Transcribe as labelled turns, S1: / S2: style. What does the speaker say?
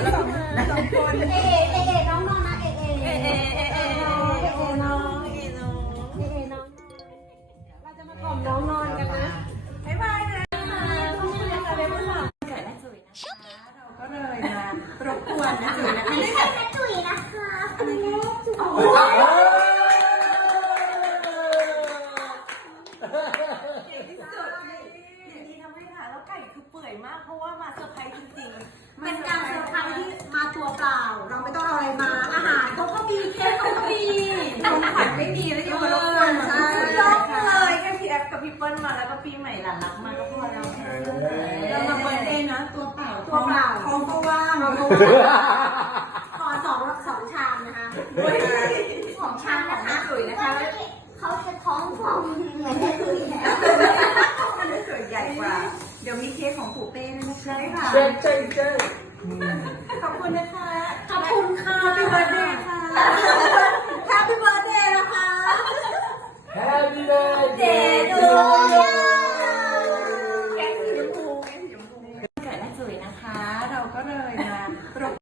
S1: สองคนเอน้องนะเอน้องเราจะมากล่อมน้องนอนกันนะบ๊ายบายนะต้องมีอะไรจะไปบ้างล่ะเกิดแม่จุ๋ยนะคะเราก็เลยมารบกวนแม่จุ๋ยนะคะไม่ใช่แม่จุ๋ยนะคะคุณแม่จุ๋ยแล้วไก่คือเปื่อยมากเพราะว่ามาเซอร์ไพรส์จริงๆเป็นการเซอร์ไพรส์ที่มาตัวเปล่าเราไม่ต้องเอาอะไรมาอาหารเขาก็มีเค้กเขาก็มีของขวัญไม่มีแล้วยังมารบกวนใช่ยกเลยแค่พี่แอฟกับพี่เปิ้ลมาแล้วก็ปีใหม่หลานรักมาก็พอแล้วเรามาเบิร์ธเดย์นะตัวเปล่าท้องก็ว่างขอสองชามนะคะของชามของแม่ตุ๋ยนะคะเขาจะท้องฟองเหมือนแม่ตุ๋ยแล้วมันจะสวยใหญ่กว่าเดี๋ยวมีเค้กของปู่เป้ด้วยนะคะใช่ขอบคุณนะคะขอบคุณค่ะ Happy Birthday ค่ะ Happy Birthday นะคะ
S2: Happy Birthday
S1: to you แกงสีชมพูเกิดแม่จุ๋ยนะคะเราก็เลยนะ